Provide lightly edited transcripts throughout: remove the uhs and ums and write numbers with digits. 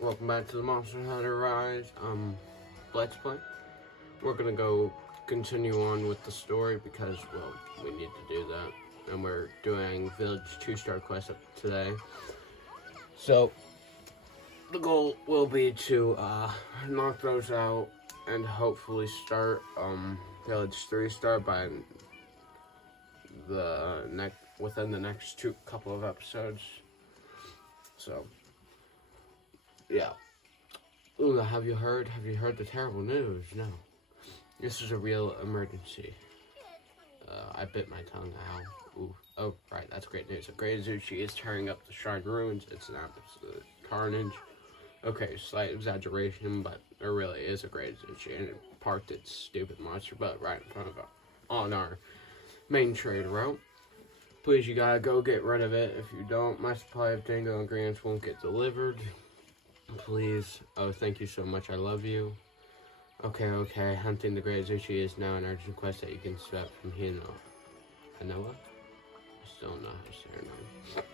Welcome back to the Monster Hunter Rise Let's Play. We're gonna go continue on with the story because, well, we need to do that. And we're doing Village 2-star quest up today. So, the goal will be to knock those out and hopefully start Village 3-star by within the next couple of episodes. So, yeah. Luna, have you heard the terrible news? No. This is a real emergency. I bit my tongue. Ow. Ooh. Oh, right, that's great news. A Great Izuchi is tearing up the shrine ruins. It's an absolute carnage. Okay, slight exaggeration, but there really is a Great Izuchi, and it parked its stupid monster butt right in front of it on our main trade route. Please, you gotta go get rid of it. If you don't, my supply of Dango ingredients won't get delivered. Please. Oh, thank you so much. I love you. Okay. Hunting the Great Izuchi is now an urgent quest that you can set from Hinoa. Hinoa? I still don't know how to say her name.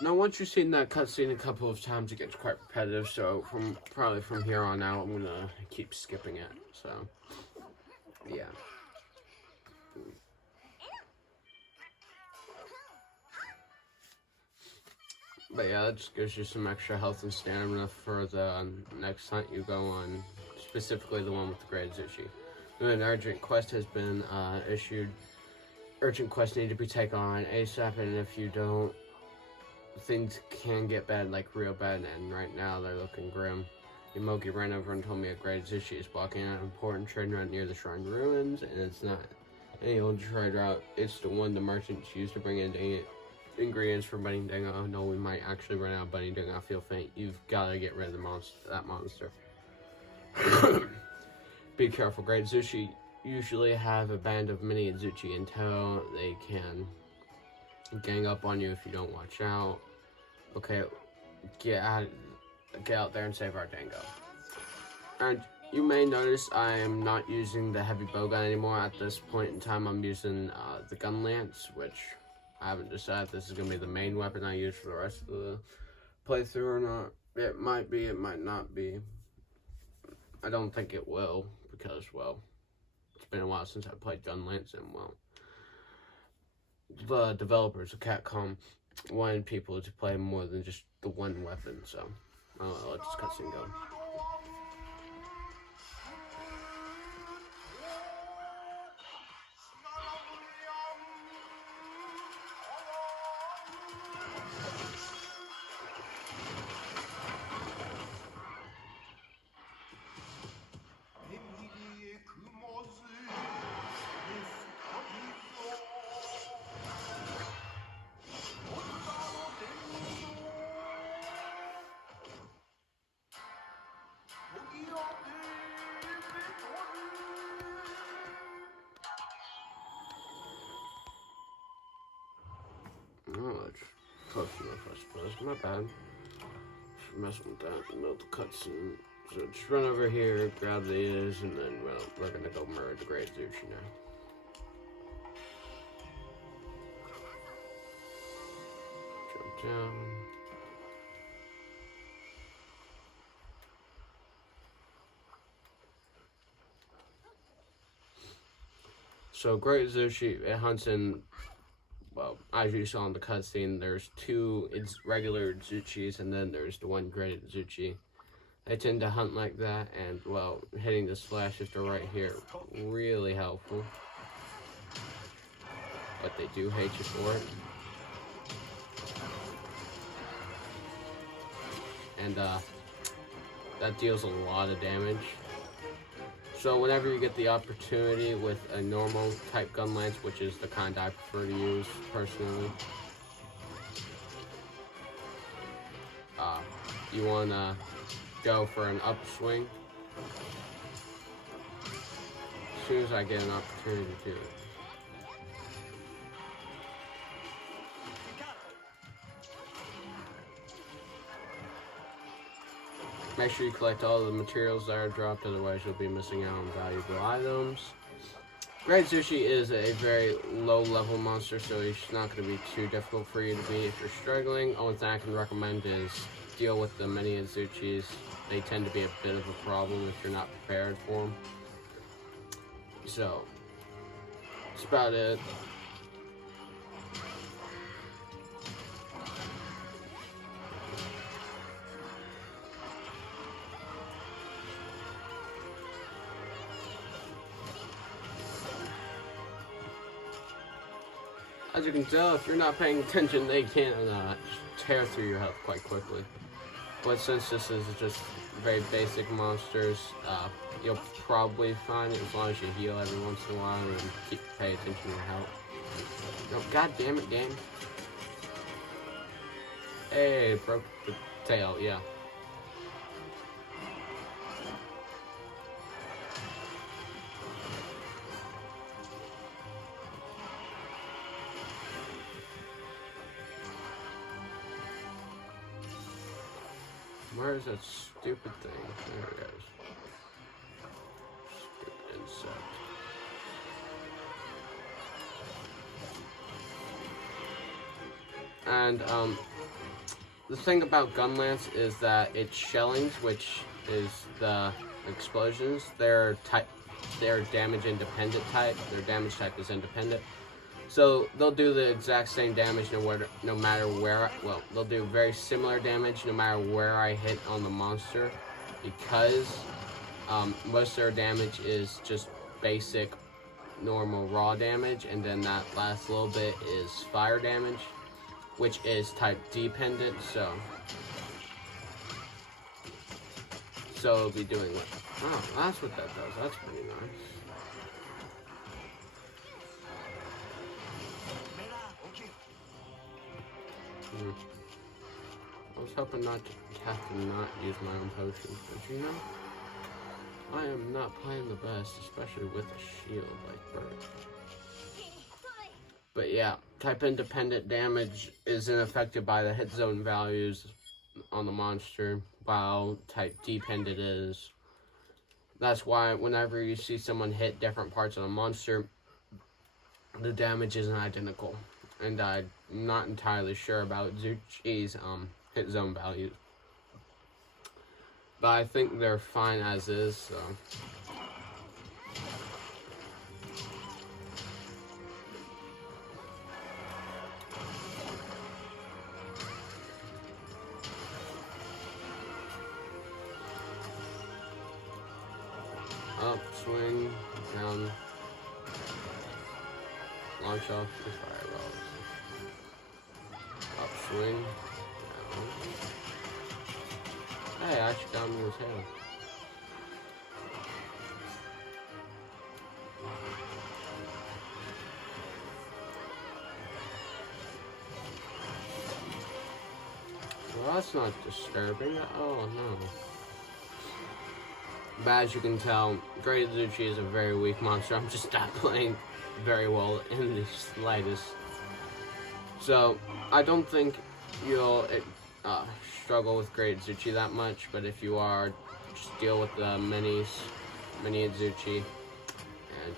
Now, once you've seen that cutscene a couple of times, it gets quite repetitive, so probably from here on out, I'm gonna keep skipping it, so, yeah. But yeah, that just gives you some extra health and stamina for the next hunt you go on, specifically the one with the Great Izuchi. An urgent quest has been issued. Urgent quests need to be taken on ASAP, and if you don't, things can get bad, like real bad, and right now they're looking grim. Yomogi ran over and told me a Great Izuchi is blocking an important trade route near the shrine ruins, and it's not any old trade route. It's the one the merchants use to bring in ingredients for Bunny Dingo. Oh no, we might actually run out of Bunny Dingo. I feel faint. You've got to get rid of that monster. Be careful. Great Izuchi usually have a band of mini Izuchi in tow. They can gang up on you if you don't watch out. Okay, get out there and save our Dango. And you may notice I am not using the heavy bowgun anymore. At this point in time, I'm using the gun lance, which I haven't decided if this is going to be the main weapon I use for the rest of the playthrough or not. It might be, it might not be. I don't think it will, because, well, it's been a while since I played gun lance, and, well, the developers of Capcom wanted people to play more than just the one weapon, so I'll let this cutscene go. Oh, it's close enough, I suppose. My bad. Just messing with that in the middle of the cutscene. So just run over here, grab these, and then, well, we're gonna go murder the Great Izuchi now. Jump down. So Great Izuchi, it hunts in, well, as you saw in the cutscene, there's two regular Izuchis, and then there's the one Great Izuchi. They tend to hunt like that, and, well, hitting the slash shifter right here, really helpful. But they do hate you for it. and that deals a lot of damage. So whenever you get the opportunity with a normal type gun lance, which is the kind I prefer to use personally, you want to go for an upswing as soon as I get an opportunity to. Make sure you collect all the materials that are dropped, otherwise you'll be missing out on valuable items. Great Zuchi is a very low level monster, so he's not going to be too difficult for you to beat if you're struggling. Only thing I can recommend is deal with the mini Azuchis. They tend to be a bit of a problem if you're not prepared for them. So, that's about it. As you can tell, if you're not paying attention, they can tear through your health quite quickly. But since this is just very basic monsters, you'll probably find it as long as you heal every once in a while and pay attention to your health. Oh, god damn it, game. Hey, broke the tail, yeah. Where is that stupid thing? There it is. Stupid insect. And, the thing about Gunlance is that its shellings, which is the explosions, they're damage independent type. Their damage type is independent. So they'll do the exact same damage no matter where, well, they'll do very similar damage no matter where I hit on the monster, because most of their damage is just basic, normal, raw damage, and then that last little bit is fire damage, which is type dependent, so it'll be doing what, oh, that's what that does, that's pretty nice. I was hoping not to have to not use my own potions, but you know, I am not playing the best, especially with a shield like Bert. But yeah, type independent damage isn't affected by the hit zone values on the monster, while type dependent is. That's why whenever you see someone hit different parts of the monster, the damage isn't identical. And I'm not entirely sure about Zuchi's hit zone values, but I think they're fine as is, so. Up, swing, down, launch off the fireballs. Upswing. Down. Hey, I actually got him in the tail. Well, that's not disturbing. Oh, no. But as you can tell, Great Azuchi is a very weak monster. I'm just not playing very well in the slightest. So, I don't think you'll struggle with Great Azuchi that much, but if you are, just deal with the mini Azuchi, and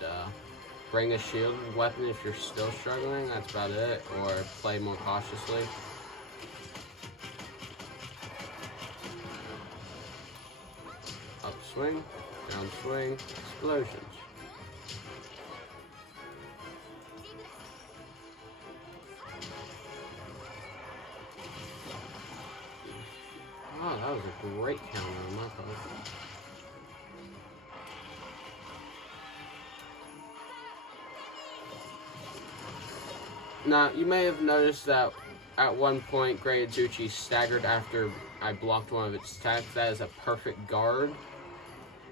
bring a shielded weapon if you're still struggling, that's about it, or play more cautiously. Upswing, downswing, explosions. Oh, that was a great counter on my part. Now, you may have noticed that at one point Great Azuchi staggered after I blocked one of its attacks. That is a perfect guard.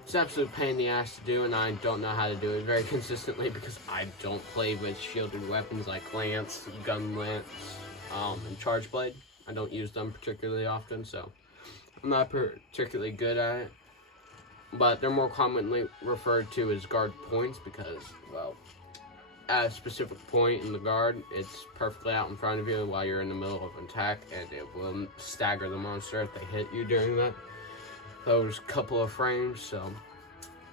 It's an absolute pain in the ass to do, and I don't know how to do it very consistently because I don't play with shielded weapons like Lance, Gun Lance, and Charge Blade. I don't use them particularly often, so I'm not particularly good at it. But they're more commonly referred to as guard points because, well, at a specific point in the guard, it's perfectly out in front of you while you're in the middle of an attack, and it will stagger the monster if they hit you during those couple of frames, so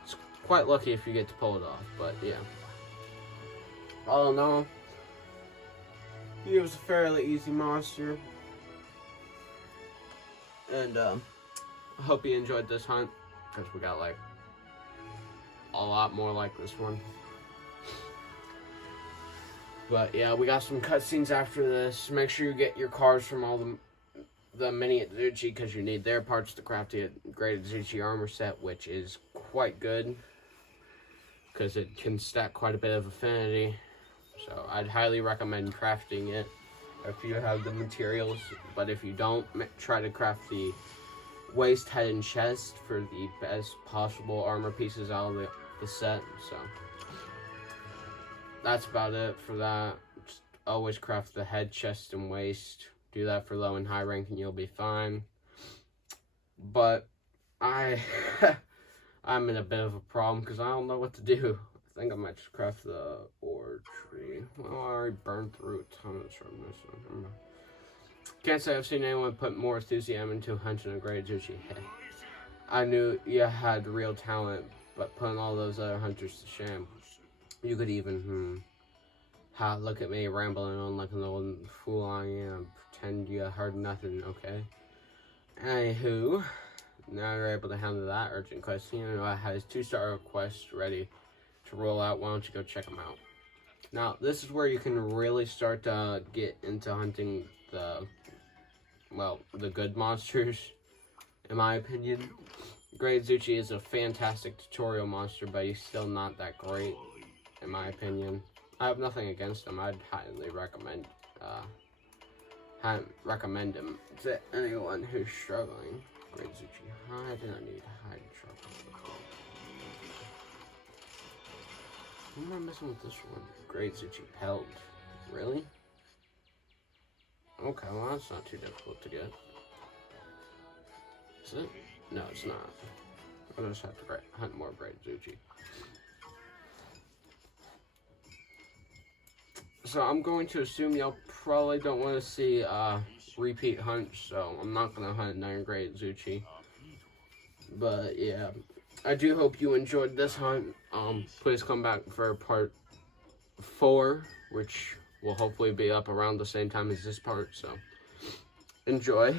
it's quite lucky if you get to pull it off, but yeah. All in all, he was a fairly easy monster, and I hope you enjoyed this hunt, because we got like a lot more like this one. But yeah, we got some cutscenes after this. Make sure you get your cards from all the mini Itsuchi, because you need their parts to craft the Great Itsuchi armor set, which is quite good because it can stack quite a bit of affinity. So I'd highly recommend crafting it if you have the materials, but if you don't, try to craft the waist, head, and chest for the best possible armor pieces out of the set. So that's about it for that. Just always craft the head, chest, and waist. Do that for low and high rank and you'll be fine. But I'm in a bit of a problem because I don't know what to do. I think I might just craft the ore tree. Well, I already burned through a ton of from this one. Can't say I've seen anyone put more enthusiasm into hunting a Great Itsuchi. Hey, I knew you had real talent, but putting all those other hunters to shame. You could even, look at me rambling on like an old fool I am. Pretend you heard nothing, okay? Anywho, now you're able to handle that urgent quest. You know, it has 2-star quests ready to roll out. Why don't you go check them out? Now, this is where you can really start to get into hunting the good monsters, in my opinion. Great Itsuchi is a fantastic tutorial monster, but he's still not that great, in my opinion. I have nothing against him. I'd highly recommend him to anyone who's struggling. Great Itsuchi hide, and I need hide trouble. What am I missing with this one? Great Itsuchi pelt. Really? Okay, well that's not too difficult to get. Is it? No, it's not. I'll just have to hunt more Great Itsuchi. So I'm going to assume y'all probably don't want to see repeat hunts, so I'm not going to hunt another Great Itsuchi. But yeah, I do hope you enjoyed this hunt. Please come back for part 4, which will hopefully be up around the same time as this part, so enjoy.